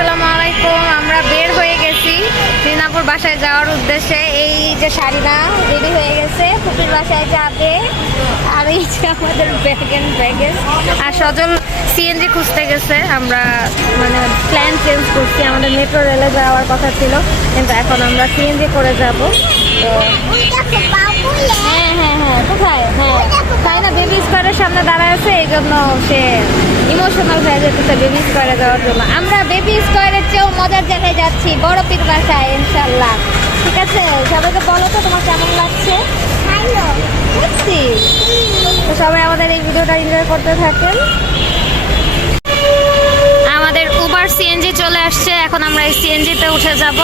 আসসালামু আলাইকুম, আমরা বের হয়ে গেছি শ্রীনাপুর বাসায় যাওয়ার উদ্দেশ্যে। এই যে শাড়িটা রেডি হয়ে গেছে, ফুপির বাসায় যাবে। আর এই যে আমাদের ব্যাগ অ্যান্ড ব্যাগেজ। আর সজল সিএনজি খুঁজতে গেছে, আমরা মানে প্ল্যান চেঞ্জ করছি। আমাদের মেট্রো রেলে যাওয়ার কথা ছিল, কিন্তু এখন আমরা সিএনজি করে যাব। তো হ্যাঁ হ্যাঁ হ্যাঁ কোথায়? হ্যাঁ। তাই না বেবি স্কোয়ারের সামনে দাঁড়ায় আছে, এই জন্য সে ইমোশনাল হয়ে যেতেছে বেবি স্কোয়ারে যাওয়ার জন্য। আমরা বেবি স্কোয়ারের চেয়েও মজার জায়গায় যাচ্ছি বড় পীর বাসায় ইনশাল্লাহ ঠিক আছে? সবাইকে বলো তো তোমার কেমন লাগছে? সত্যি? তো সবাই আমাদের এই ভিডিওটা এনজয় করতে থাকেন। আমাদের উবার সিএনজি চলে আসছে এখন আমরা এই সিএনজিতে উঠে যাব।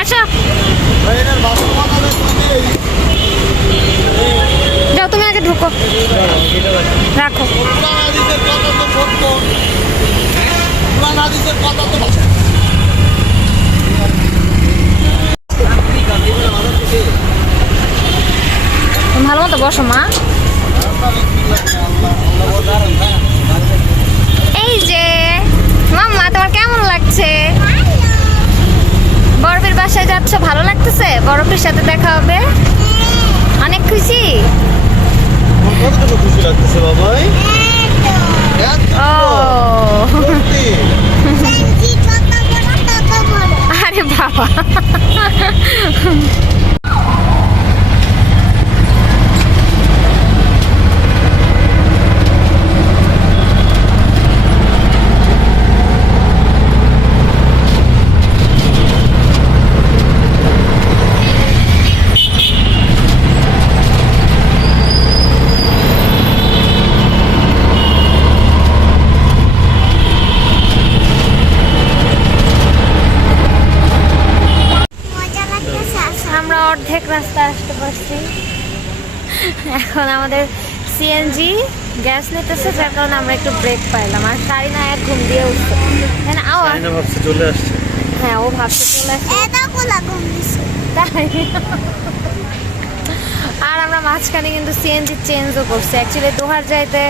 আচ্ছা। ঢুকো। রাখো। ভালো মতো বসো, মা। এই যে, মাম্মা, তোমার কেমন লাগছে? বরফের বাসায় যাচ্ছ, ভালো লাগতেছে? বরফের সাথে দেখা হবে? অনেক খুশি? কতটুকু খুশি লাগতেছে বাবাই? ও। আরে বাবা আমরা অর্ধেক রাস্তা আসতে পারছি। এখন আমাদের সিএনজি গ্যাস নিতেছে যার কারণে আমরা একটু ব্রেক পাইলাম। আর সারি না এক ঘুম দিয়ে উঠছে। হ্যাঁ না, আও ভাবছে চলে আসছে। হ্যাঁ ও ভাবছে চলে আসছে। তাই। আর আমরা মাঝখানে কিন্তু সিএনজি চেঞ্জও করছি। অ্যাকচুয়ালি দোহার যাইতে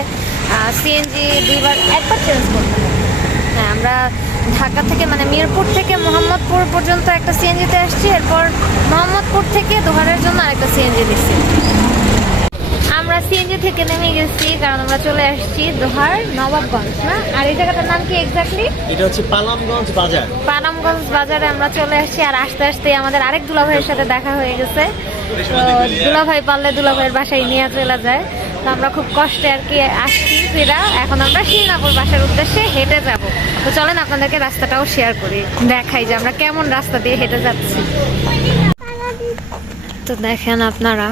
সিএনজি দুইবার একবার চেঞ্জ করতে আমরা ঢাকা থেকে মানে মিরপুর থেকে মোহাম্মদপুর পর্যন্ত একটা সিএনজিতে আসছি এরপর মোহাম্মদপুর থেকে দোহারের জন্য আরেকটা সিএনজি দিচ্ছি। আমরা সিএনজি থেকে নেমে গেছি কারণ আমরা চলে আসছি দোহার নবাবগঞ্জ না? আর এই জায়গাটার নাম কি এক্স্যাক্টলি এটা হচ্ছে পালামগঞ্জ বাজার। পানামগঞ্জ বাজারে আমরা চলে আসছি আর আস্তে আস্তে আমাদের আরেক দুলাভাইয়ের সাথে দেখা হয়ে গেছে। তো দুলাভাই পারলে দুলাভাইয়ের বাসায় নিয়ে চলে যায়। তো আমরা খুব কষ্টে আর কি আসছি ফেরা। এখন আমরা শিলনাপুর বাসার উদ্দেশ্যে হেঁটে যাব। তো চলেন আপনাদেরকে রাস্তাটাও শেয়ার করি, দেখাই যে আমরা কেমন রাস্তা দিয়ে হেঁটে যাচ্ছি। তো দেখেন আপনারা,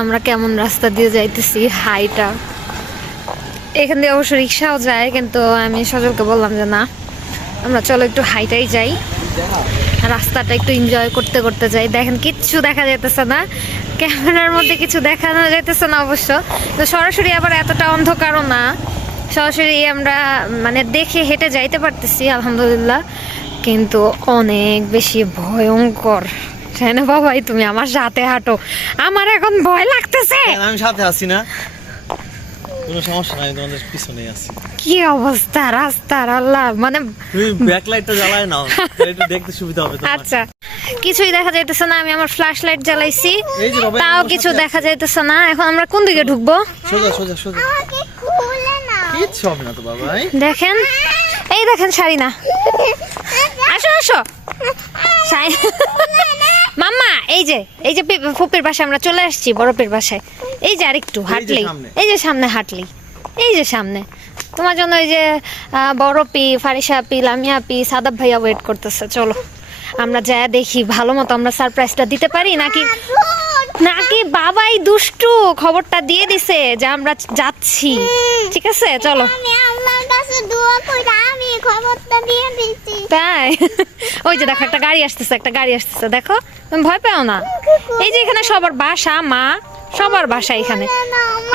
আমরা কেমন রাস্তা দিয়ে যাইতেছি, হাইটা। এখান দিয়ে অবশ্য রিক্সাও যায়, কিন্তু আমি সজলকে বললাম যে না, আমরা চলো একটু হাইটাই যাই। রাস্তাটা একটু এনজয় করতে করতে যাই। দেখেন কিচ্ছু দেখা যেতেছে না। ক্যামেরার মধ্যে কিছু দেখানো যেতেছে না অবশ্য। তো সরাসরি আবার এতটা অন্ধকারও না। সরাসরি আমরা মানে দেখে হেঁটে যাইতে পারতেছি আলহামদুলিল্লাহ। কিন্তু অনেক বেশি ভয়ঙ্কর। না বাবাই তুমি আমার সাথে হাঁটো। আমার এখন ভয় লাগতেছে। আমি সাথে আছি না। কোনো সমস্যা নাই তোমাদের পিছনে আছি। কি অবস্থা রাস্তার আল্লাহ। মানে তুমি ব্যাক লাইটটা জ্বালায় নাও একটু দেখতে সুবিধা হবে আচ্ছা। কিছুই দেখা যাইতেছে না আমি আমার ফ্ল্যাশ লাইট জ্বালাইছি। এই যে বাবা, তাও কিছু দেখা যাইতেছে না এখন আমরা কোন দিকে ঢুকবো? সোজা সোজা সোজা। কিচ্ছু হবে না তো বাবাই দেখেন এই দেখেন শাড়ি না আসো। আসো মাম্মা এই যে এই যে ফুপির বাসায় আমরা চলে আসছি বরফের বাসায়। এই যে আরেকটু হাঁটলেই সামনে। এই যে সামনে হাঁটলেই এই যে সামনে। তোমার জন্য ওই যে আহ, বড় পি ফারিসা পি লামিয়া পি সাদাব ভাইয়া ওয়েট করতেছে চলো। আমরা যা দেখি ভালো মতো আমরা সারপ্রাইজটা দিতে পারি? নাকি নাকি বাবাই দুষ্টু? খবরটা দিয়ে দিছে যে আমরা যাচ্ছি। ঠিক আছে চলো। আমি আল্লাহর কাছে দোয়া করি আমি খবরটা দিয়ে দিচ্ছি। তাই? ওই যে দেখো একটা গাড়ি আসতেছে একটা গাড়ি আসতেছে দেখো। তুমি ভয় পেও না? এই যে এখানে সবার বাসা মা সবার বাসা এখানে।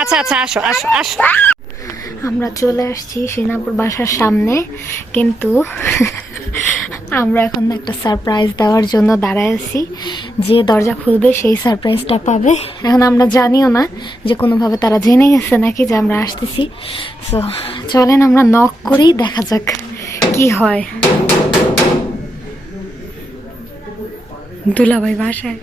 আচ্ছা আচ্ছা আসো আসো আসো। আমরা চলে আসছি সেনাপুর বাসার সামনে কিন্তু আমরা এখন একটা সারপ্রাইজ দেওয়ার জন্য দাঁড়ায় আছি। যে দরজা খুলবে সেই সারপ্রাইজটা পাবে। এখন আমরা জানিও না যে কোনোভাবে তারা জেনে গেছে নাকি যে আমরা আসতেছি। সো চলেন আমরা নক করেই দেখা যাক কি হয়। দুলাভাই বাসায়।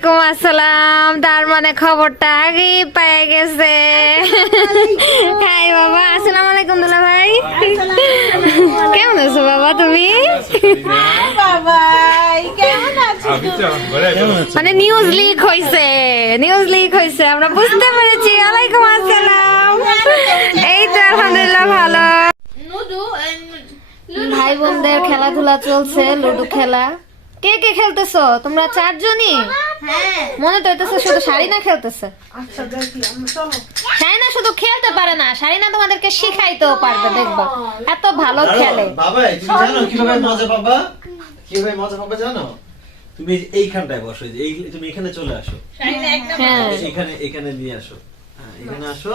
ওয়ালাইকুম আসসালাম। তার মানে খবরটা আগেই পেয়ে গেছে। হাই বাবা আসসালামু আলাইকুম দুলা ভাই। কেমন আছো বাবা তুমি? মানে নিউজ লিক হয়েছে নিউজ লিক হয়েছে আমরা বুঝতে পেরেছি। ওয়ালাইকুম আসসালাম। এই তো আলহামদুলিল্লাহ ভালো। ভাই বোনদের খেলাধুলা চলছে লুডো খেলা। কে কে খেলতেছো? তোমরা চারজনই? মনে তো হইতেছে শুধু শাড়িনা খেলতেছে। শাড়িনা শুধু খেলতে পারে না শাড়িনা তোমাদেরকে শিখাইতেও পারবে দেখবা। এত ভালো খেলে। বাবা তুমি জানো কীভাবে মজা পাবা? কীভাবে মজা পাবা জানো? তুমি এইখানটায় বসো এই তুমি এখানে চলে আসো। হ্যাঁ। এখানে এখানে নিয়ে আসো। হ্যাঁ, এখানে আসো।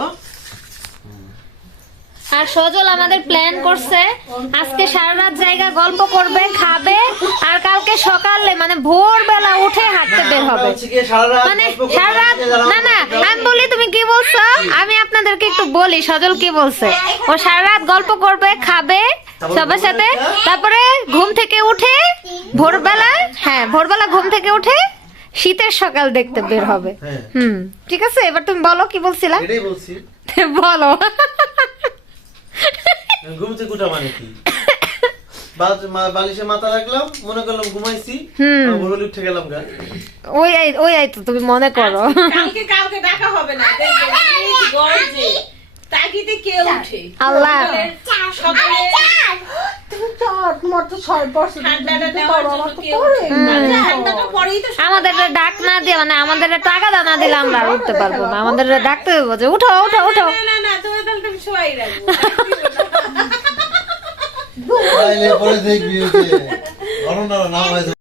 আর সজল আমাদের প্ল্যান করছে আজকে সারা রাত জায়গা গল্প করবে খাবে আর কালকে সকালে মানে ভোরবেলা উঠে হাঁটতে বের হবে। গিয়ে সারা রাত মানে গল্প সারা রাত না না আমি বলি তুমি কি বলছো? আমি আপনাদেরকে একটু বলি সজল কি বলছে? ও সারা রাত গল্প করবে খাবে সবার সাথে। তারপরে ঘুম থেকে উঠে ভোরবেলা হ্যাঁ ভোরবেলা ঘুম থেকে উঠে শীতের সকাল দেখতে বের হবে। হ্যাঁ। হুম ঠিক আছে? এবার তুমি বলো কি বলছিলা? এটাই বলছি। বলো। ঘুম থেকে উঠা মানে কি? বালিশে মাথা রাখলাম মনে করলাম ঘুমাইছি উঠে গেলাম গা। ওই আই- ওই আই তো তুমি মনে করো। কালকে কাউকে ডাকা হবে না দেখবেন তাগিদে কেউ উঠে? আল্লাহ। সকালে আমাদের ডাক না দিয়ে মানে আমাদের টাকা দানা দিলে আমরা উঠতে পারব না। আমাদের ডাকতে হবে যে উঠো উঠো উঠো। তুমি রাখব তাইলে পরে দেখবি ওই যে, গরম না না হয়